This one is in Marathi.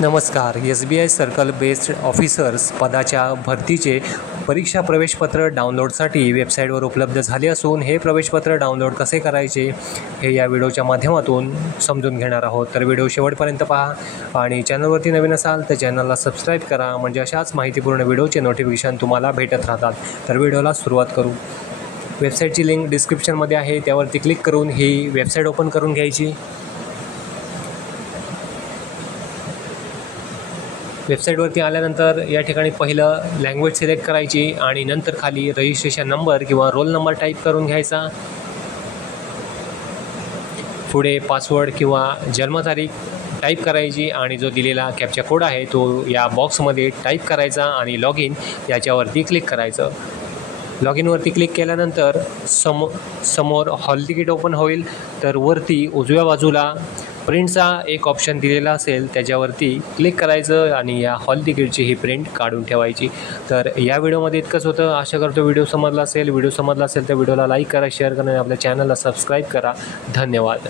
नमस्कार. SBI सर्कल बेस्ड ऑफिसर्स पदाच्या भरतीचे परीक्षा प्रवेशपत्र डाउनलोडसाठी वेबसाईटवर उपलब्ध झाले असून हे प्रवेशपत्र डाउनलोड कसे करायचे हे या व्हिडिओच्या माध्यमातून समजून घेणार आहोत. तर व्हिडिओ शेवटपर्यंत पहा आणि चॅनलवरती नवीन असाल तर चॅनलला सबस्क्राईब करा, म्हणजे अशाच माहितीपूर्ण व्हिडिओचे नोटिफिकेशन तुम्हाला भेटत राहतात. तर व्हिडिओला सुरुवात करू. वेबसाईटची लिंक डिस्क्रिप्शनमध्ये आहे, त्यावरती क्लिक करून ही वेबसाईट ओपन करून घ्यायची. वेबसाईटवरती आल्यानंतर या ठिकाणी पहिलं लँग्वेज सिलेक्ट करायची आणि नंतर खाली रजिस्ट्रेशन नंबर किंवा रोल नंबर टाईप करून घ्यायचा. पुढे पासवर्ड किंवा जन्मतारीख टाईप करायची आणि जो दिलेला कॅप्चा कोड आहे तो या बॉक्समध्ये टाईप करायचा आणि लॉग इन याच्यावरती क्लिक करायचं. लॉग इनवरती क्लिक केल्यानंतर समोर हॉल तिकीट ओपन होईल. तर वरती उजव्या बाजूला प्रिंटचा एक ऑप्शन दिलेला असेल, त्याच्यावरती क्लिक करायचं आणि या हॉल तिकीटची ही प्रिंट काढून ठेवायची. तर या व्हिडिओमध्ये इतकंच होतं. आशा करतो व्हिडिओ समजला असेल. तर व्हिडिओला लाईक करा, शेअर करा आणि आपल्या चॅनलला सबस्क्राईब करा. धन्यवाद.